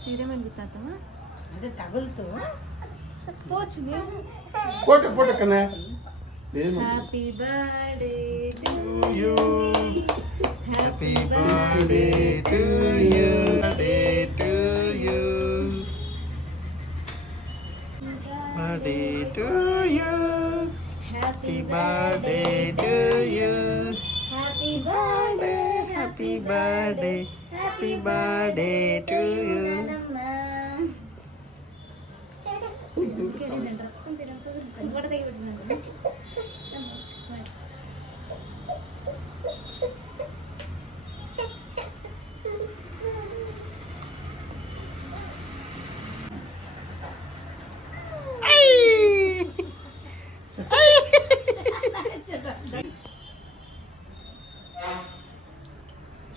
సీరే మీద తాతమ్మా అదే తగులుతూ పోచునే పోట కన్నా happy birthday to you happy birthday to you birthday to you birthday to you happy birthday to you happy birthday happy birthday happy birthday to you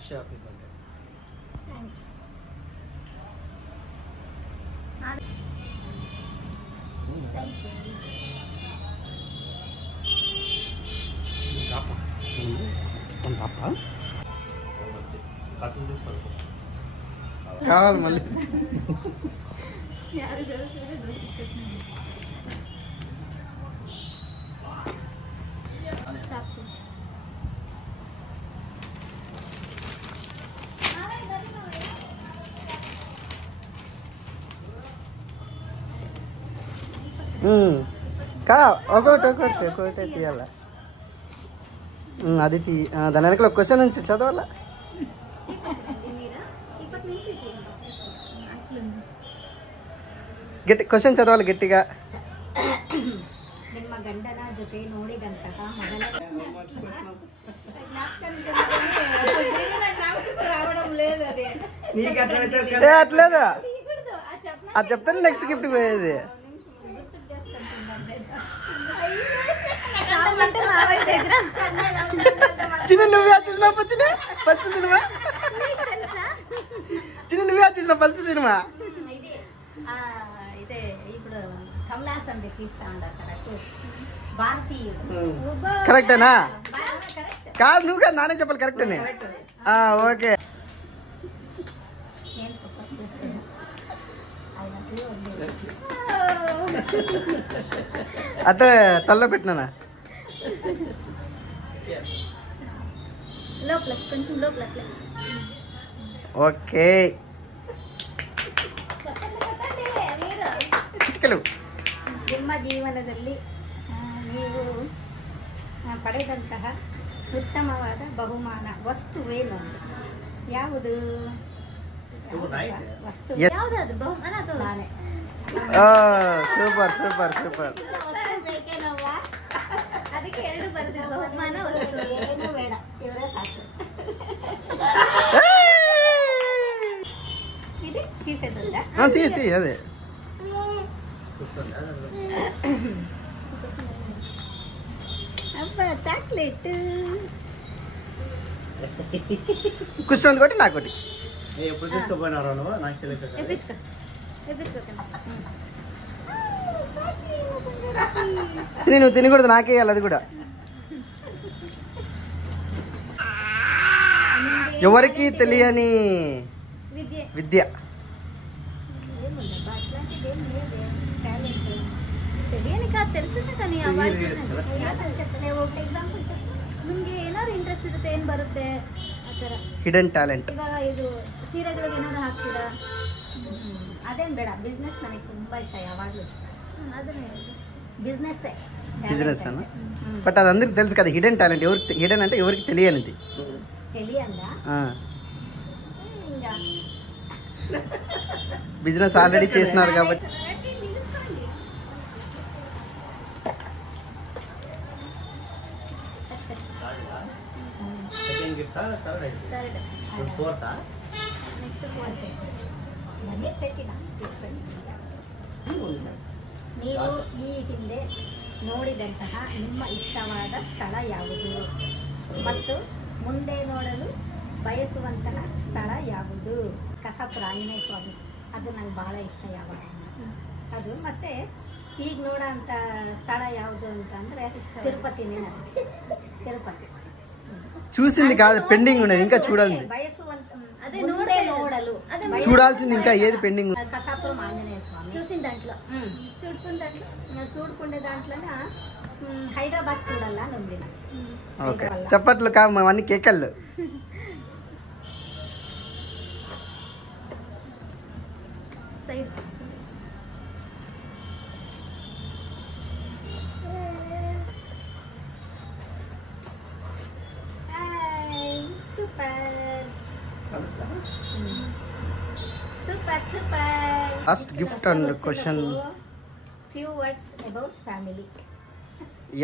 Happy birthday. Thanks. Thank you. కావాలి మళ్ళీ ఒకటి తీయాల అది దాని వెనకాల question నుంచి చదవాలా గట్టి question చదవాలి గట్టిగా ನಿಮ್ಮ ಗಂಡನ ಜೊತೆ ನೋಡಿದಂತಹ ಮೊದಲ రావడం లేదు అదే అట్లేదా అది చెప్తాను నెక్స్ట్ గిఫ్ట్ పోయేది చిన్న నువ్వే చూసినావు ఫస్ట్ సినిమా చిన్న నువ్వే చూసినావు ఫస్ట్ సినిమా ఇదే ఇప్పుడు కమలాసన్ తీస్తా ఉంటారు కరెక్ట్ భారతీయుడు కరెక్టేనా కాదు నువ్వు కాదు నానే చెప్పాలి కరెక్టేనే ఓకే నేను ప్రపోజ్ చేస్తాను అట్టే తల్లో పెట్టినా లోపల కొంచెం లోపల ఓకే ನಿಮ್ಮ ಜೀವನದಲ್ಲಿ ನೀವು ಪಡೆದಂತಹ ಉತ್ತಮವಾದ ಬಹುಮಾನ ವಸ್ತುವೇನು ಯಾವುದು ವಸ್ತು ಯಾವ್ದು ಬಹುಮಾನ ಅದು ನಾನೇ ಸೂಪರ್ ಸೂಪರ್ ಸೂಪರ್ ಅದಕ್ಕೆ ಎರಡು ಬರ್ತದೆ ಬಹುಮಾನ ವಸ್ತು ಏನು ಬೇಡ ಇವರೇ ಸಾಕು ಇದೆ తీసేద్దా తీ అదే అబ్బా చాక్లెట్ కూర్చోండి కొట్టి నాకు కొట్టి ఎప్పుడు తీసుకుపోయినారా నువ్వు నాకు తెలియదు నువ్వు తినకూడదు నాకేయాలి అది కూడా ఎవరికి తెలియని విద్య తెలియని కాదు తెలిసింది కానీ ನಿಮ್ಗೆ ಏನಾದ್ರು ಇಂಟ್ರೆಸ್ಟ್ ಇರುತ್ತೆ ಏನ್ ಬರುತ್ತೆ ಆ ಥರ ಹಿಡನ್ ಟ್ಯಾಲೆಂಟ್ ಇವಾಗ ಇದು ಸೀರೆಗಳಿಗೆ ಏನಾದ್ರು ಹಾಕ್ತೀರಾ ಅದೇನು ಬೇಡ ಬಿಸ್ನೆಸ್ ನನಗೆ ತುಂಬ ಇಷ್ಟ ಯಾವಾಗಲೂ ಇಷ್ಟ ಅದನ್ನೇ బిజినెస్ అన్న బట్ అది అందరికి తెలుసు కదా హిడెన్ టాలెంట్ ఎవరికి హిడెన్ అంటే ఎవరికి తెలియనిది తెలియందా ఇంకా బిజినెస్ ఆల్రెడీ చేస్తున్నారు కాబట్టి ನೀವು ಈ ಹಿಂದೆ ನೋಡಿದಂತಹ ನಿಮ್ಮ ಇಷ್ಟವಾದ ಸ್ಥಳ ಯಾವುದು ಮತ್ತು ಮುಂದೆ ನೋಡಲು ಬಯಸುವಂತಹ ಸ್ಥಳ ಯಾವುದು? ಕಸಾಪುರ ಆಂಜನೇಯ ಸ್ವಾಮಿ ಅದು ನಂಗೆ ಭಾಳ ಇಷ್ಟ ಯಾವಾಗ ಅದು. ಮತ್ತು ಈಗ ನೋಡೋಂಥ ಸ್ಥಳ ಯಾವುದು ಅಂತಂದರೆ ತಿರುಪತಿನೇ ನನಗೆ. ತಿರುಪತಿ చూసింది కాదు పెండింగ్ ఉన్నది ఇంకా చూడాలి. బయసువంత అదే ముందే ನೋಡಲು అదే చూడాల్సింది ఇంకా ఏది పెండింగ్? కసాపురం ఆంజనేయ స్వామి చూసిన దాంట్లో చూడుకున్న దాంట్లో చూడుకునే దాంట్లోనే హైదరాబాద్ చూడాలా అని ఉంది నాకు. ఓకే, చప్పట్లు కా అవన్నీ కేకళ్ళు. సైడ్ సూపర్ తెలుసా? Super super. Last gift and question. Few words about family.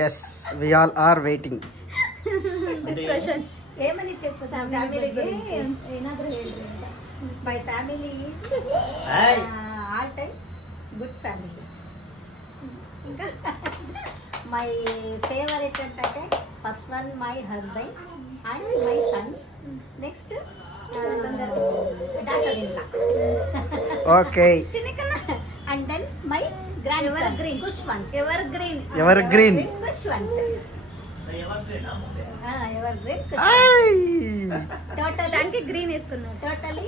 Yes, we all are waiting. Discussion ఏమని చెప్పు ఫ్యామిలీ గురించి? ఏనాದರೂ ಹೇಳ್ರಿ ಅಂತ. My family Hey. All time good family. ఇంకా మై ఫేవరెట్ ఏంటంటే first one my husband and my sons. Next doctor in law. Okay, చిన్నకన్నా and then my grand Evergreen. Khushwant. Evergreen evergreen. Khushwant. ఎవరిదేనా? Evergreen total. దానికి green వేసుకున్నాడు. Totally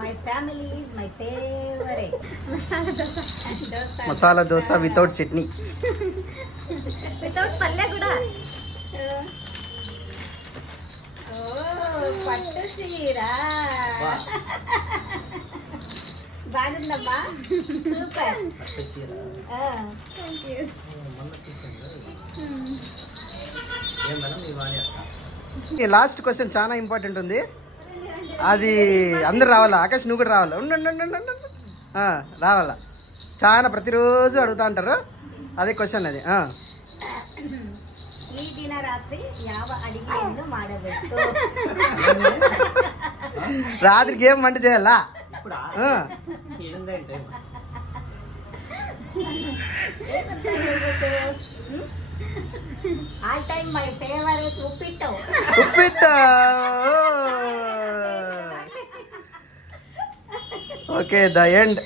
my family is my favourite. Masala dosa without chutney. Without పల్లె కూడా. ఓ పట్టు చీర బాగుందమ్మా, super. పట్టు చీర. Thank you. మొన్న చూసాను కదా. ఏం మేడం మీ వాణి అక్క? లాస్ట్ క్వశ్చన్ చాలా ఇంపార్టెంట్ ఉంది, అది అందరు రావాలా. ఆకాష్ నువ్వు కూడా రావాలా. ఉండు ఉండు, ఉండు, ఉండు, ఉండు. రావాలా. చాలా ప్రతిరోజు అడుగుతా అంటారు, అదే క్వశ్చన్ అది. ಈ ದಿನ ರಾತ್ರಿ ಯಾವ ಅಡಿಗೆಯನ್ನು ಮಾಡಬೇಕು? రాత్రికి ఏం వంట చేయాలా? ఇప్పుడా? ఆ. ఏంటంటే all time my favourite uppittu. Uppittu. Okay, the end.